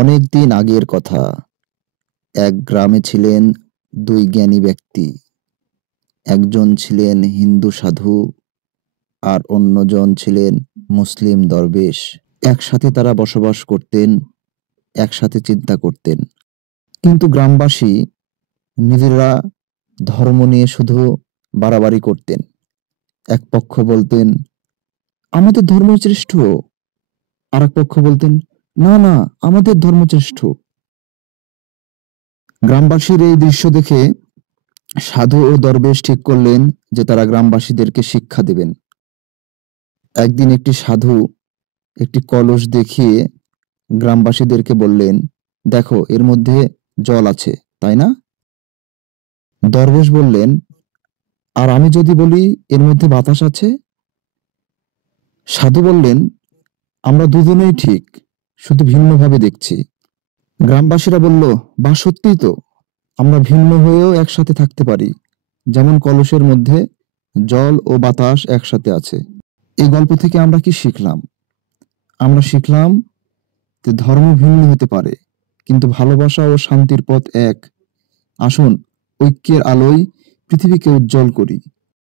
অনেক দিন আগের কথা। এক গ্রামে ছিলেন দুই জ্ঞানী ব্যক্তি। একজন ছিলেন হিন্দু সাধু আর অন্যজন ছিলেন মুসলিম দরবেশ। একসাথে তারা বসবাস করতেন, একসাথে চিন্তা করতেন। কিন্তু গ্রামবাসী নিজেরা ধর্ম নিয়ে শুধু বাড়াবাড়ি করতেন। এক পক্ষ বলতেন আমাদের ধর্ম শ্রেষ্ঠ, আর এক পক্ষ বলতেন না না, আমাদের ধর্ম শ্রেষ্ঠ। গ্রামবাসীর এই দৃশ্য দেখে সাধু ও দরবেশ ঠিক করলেন যে তারা গ্রামবাসীদেরকে শিক্ষা দেবেন। একদিন একটি সাধু একটি কলস দেখিয়ে গ্রামবাসীদেরকে বললেন, দেখো এর মধ্যে জল আছে, তাই না? দরবেশ বললেন, আর আমি যদি বলি এর মধ্যে বাতাস আছে? সাধু বললেন, আমরা দুজনেই ঠিক, শুধু ভিন্নভাবে দেখছি। গ্রামবাসীরা বলল, বা সত্যিই তো, আমরা ভিন্ন হয়েও একসাথে থাকতে পারি, যেমন কলসের মধ্যে জল ও বাতাস একসাথে আছে। এই গল্প থেকে আমরা কি শিখলাম? আমরা শিখলাম যে ধর্ম ভিন্ন হতে পারে, কিন্তু ভালোবাসা ও শান্তির পথ এক। আসুন ঐক্যের আলোয় পৃথিবীকে উজ্জ্বল করি।